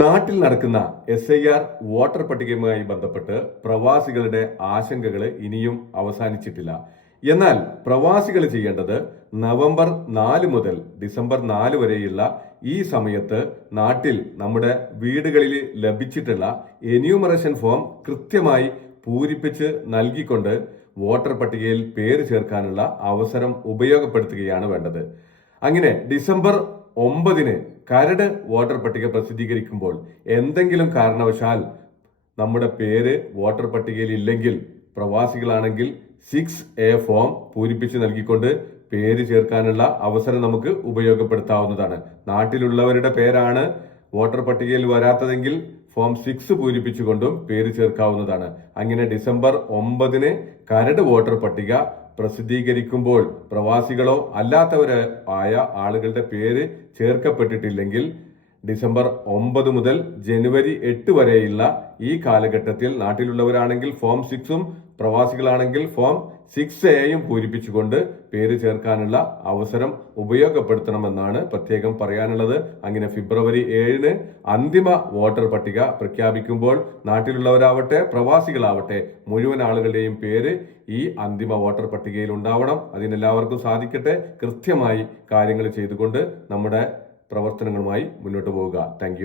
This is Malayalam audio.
നാട്ടിൽ നടക്കുന്ന എസ് ഐ ആർ വോട്ടർ പട്ടികയുമായി ബന്ധപ്പെട്ട് പ്രവാസികളുടെ ആശങ്കകൾ ഇനിയും അവസാനിച്ചിട്ടില്ല. എന്നാൽ പ്രവാസികൾ ചെയ്യേണ്ടത് നവംബർ നാല് മുതൽ ഡിസംബർ നാല് വരെയുള്ള ഈ സമയത്ത് നാട്ടിൽ നമ്മുടെ വീടുകളിൽ ലഭിച്ചിട്ടുള്ള എന്യൂമറേഷൻ ഫോം കൃത്യമായി പൂരിപ്പിച്ച് നൽകിക്കൊണ്ട് വോട്ടർ പട്ടികയിൽ പേര് ചേർക്കാനുള്ള അവസരം ഉപയോഗപ്പെടുത്തുകയാണ് വേണ്ടത്. അങ്ങനെ ഡിസംബർ ഒമ്പതിന് കരട് വോട്ടർ പട്ടിക പ്രസിദ്ധീകരിക്കുമ്പോൾ എന്തെങ്കിലും കാരണവശാൽ നമ്മുടെ പേര് വോട്ടർ പട്ടികയിൽ ഇല്ലെങ്കിൽ പ്രവാസികളാണെങ്കിൽ സിക്സ് എ ഫോം പൂരിപ്പിച്ച് നൽകിക്കൊണ്ട് പേര് ചേർക്കാനുള്ള അവസരം നമുക്ക് ഉപയോഗപ്പെടുത്താവുന്നതാണ്. നാട്ടിലുള്ളവരുടെ പേരാണ് വോട്ടർ പട്ടികയിൽ വരാത്തതെങ്കിൽ ഫോം സിക്സ് പൂരിപ്പിച്ചുകൊണ്ടും പേര് ചേർക്കാവുന്നതാണ്. അങ്ങനെ ഡിസംബർ ഒമ്പതിന് കരട് വോട്ടർ പട്ടിക പ്രസിദ്ധീകരിക്കുമ്പോൾ പ്രവാസികളോ അല്ലാത്തവരോ ആയ ആളുകളുടെ പേര് ചേർക്കപ്പെട്ടിട്ടില്ലെങ്കിൽ ഡിസംബർ ഒമ്പത് മുതൽ ജനുവരി എട്ട് വരെയുള്ള ഈ കാലഘട്ടത്തിൽ നാട്ടിലുള്ളവരാണെങ്കിൽ ഫോം സിക്സും പ്രവാസികളാണെങ്കിൽ ഫോം സിക്സ് എയും പൂരിപ്പിച്ചുകൊണ്ട് പേര് ചേർക്കാനുള്ള അവസരം ഉപയോഗപ്പെടുത്തണമെന്നാണ് പ്രത്യേകം പറയാനുള്ളത്. അങ്ങനെ ഫെബ്രുവരി ഏഴിന് അന്തിമ വോട്ടർ പട്ടിക പ്രഖ്യാപിക്കുമ്പോൾ നാട്ടിലുള്ളവരാവട്ടെ പ്രവാസികളാവട്ടെ മുഴുവൻ ആളുകളുടെയും പേര് ഈ അന്തിമ വോട്ടർ പട്ടികയിൽ ഉണ്ടാവണം. അതിനെല്ലാവർക്കും സാധിക്കട്ടെ. കൃത്യമായി കാര്യങ്ങൾ ചെയ്തുകൊണ്ട് നമ്മുടെ പ്രവർത്തനങ്ങളുമായി മുന്നോട്ട് പോവുക. താങ്ക്